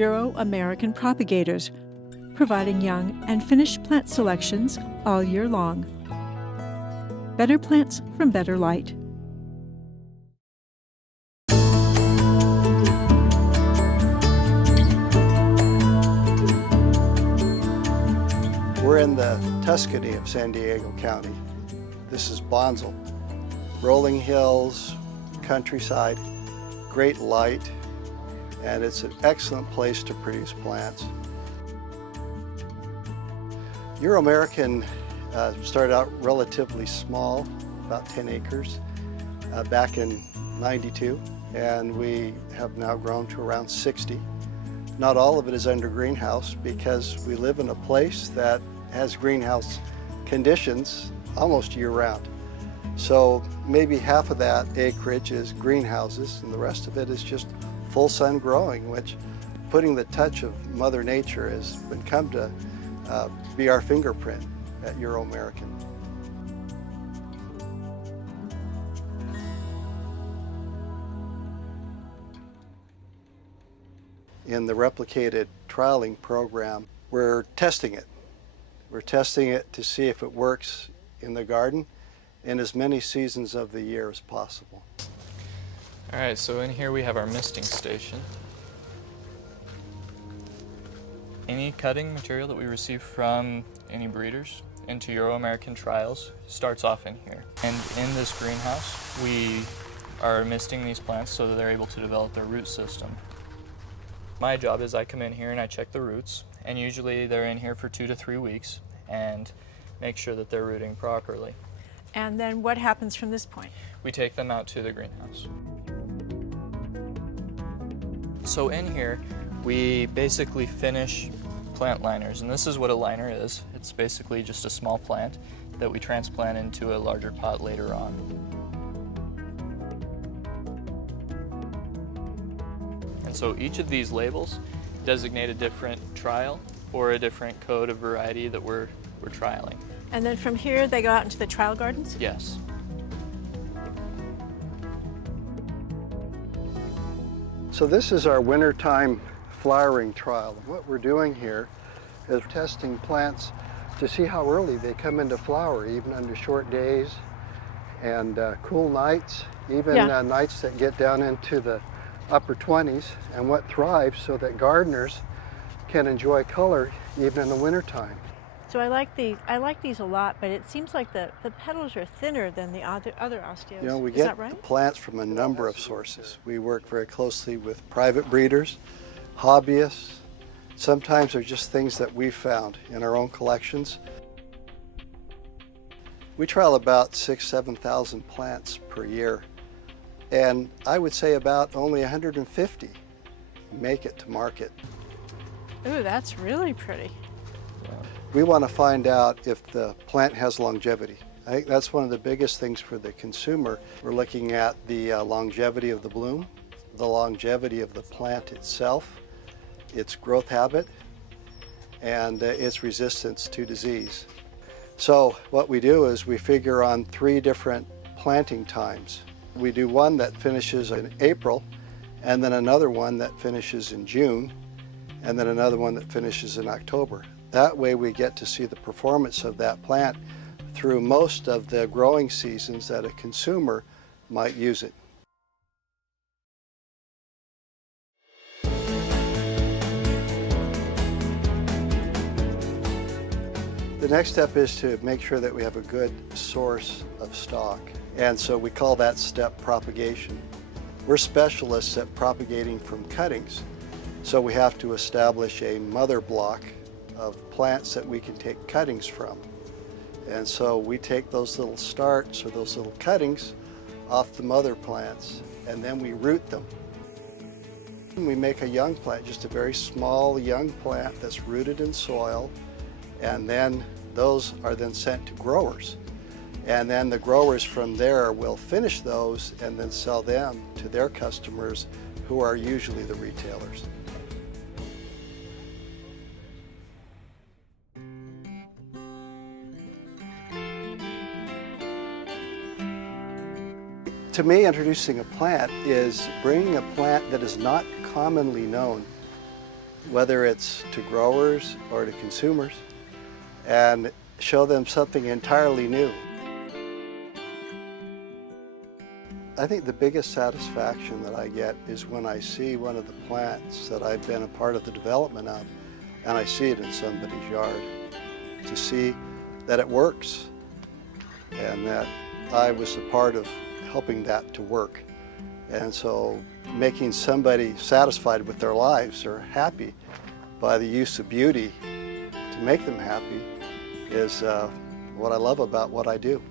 EuroAmerican Propagators, providing young and finished plant selections all year long. Better plants from better light. We're in the Tuscany of San Diego County. This is Bonsall. Rolling hills, countryside, great light, and it's an excellent place to produce plants. EuroAmerican started out relatively small, about 10 acres, back in '92, and we have now grown to around 60. Not all of it is under greenhouse because we live in a place that has greenhouse conditions almost year-round. So maybe half of that acreage is greenhouses and the rest of it is just full sun growing, which putting the touch of Mother Nature has become to be our fingerprint at EuroAmerican. In the replicated trialing program, we're testing it. We're testing it to see if it works in the garden in as many seasons of the year as possible. All right, so in here we have our misting station. Any cutting material that we receive from any breeders into EuroAmerican Trials starts off in here. And in this greenhouse, we are misting these plants so that they're able to develop their root system. My job is I come in here and I check the roots, and usually they're in here for 2 to 3 weeks and make sure that they're rooting properly. And then what happens from this point? We take them out to the greenhouse. So in here, we basically finish plant liners, and this is what a liner is. It's basically just a small plant that we transplant into a larger pot later on. And so each of these labels designate a different trial or a different code of variety that we're trialing. And then from here, they go out into the trial gardens? Yes. So this is our wintertime flowering trial. What we're doing here is testing plants to see how early they come into flower, even under short days and cool nights, even nights that get down into the upper 20s, and what thrives so that gardeners can enjoy color even in the wintertime. So I like these a lot, but it seems like the petals are thinner than the other osteos. You know, we Is get that right? the plants from a number of sources. We work very closely with private breeders, hobbyists. Sometimes they're just things that we've found in our own collections. We trial about 6,000–7,000 plants per year, and I would say about only 150 make it to market. Ooh, that's really pretty. We want to find out if the plant has longevity. I think that's one of the biggest things for the consumer. We're looking at the longevity of the bloom, the longevity of the plant itself, its growth habit, and its resistance to disease. So what we do is we figure on 3 different planting times. We do one that finishes in April, and then another one that finishes in June, and then another one that finishes in October. That way we get to see the performance of that plant through most of the growing seasons that a consumer might use it. The next step is to make sure that we have a good source of stock. And so we call that step propagation. We're specialists at propagating from cuttings. So we have to establish a mother block of plants that we can take cuttings from. And so we take those little starts or those little cuttings off the mother plants, and then we root them. And we make a young plant, just a very small young plant that's rooted in soil, and then those are then sent to growers. And then the growers from there will finish those and then sell them to their customers, who are usually the retailers. To me, introducing a plant is bringing a plant that is not commonly known whether it's to growers or to consumers, and show them something entirely new. I think the biggest satisfaction that I get is when I see one of the plants that I've been a part of the development of, and I see it in somebody's yard, to see that it works and that I was a part of helping that to work. And so making somebody satisfied with their lives or happy by the use of beauty to make them happy is what I love about what I do.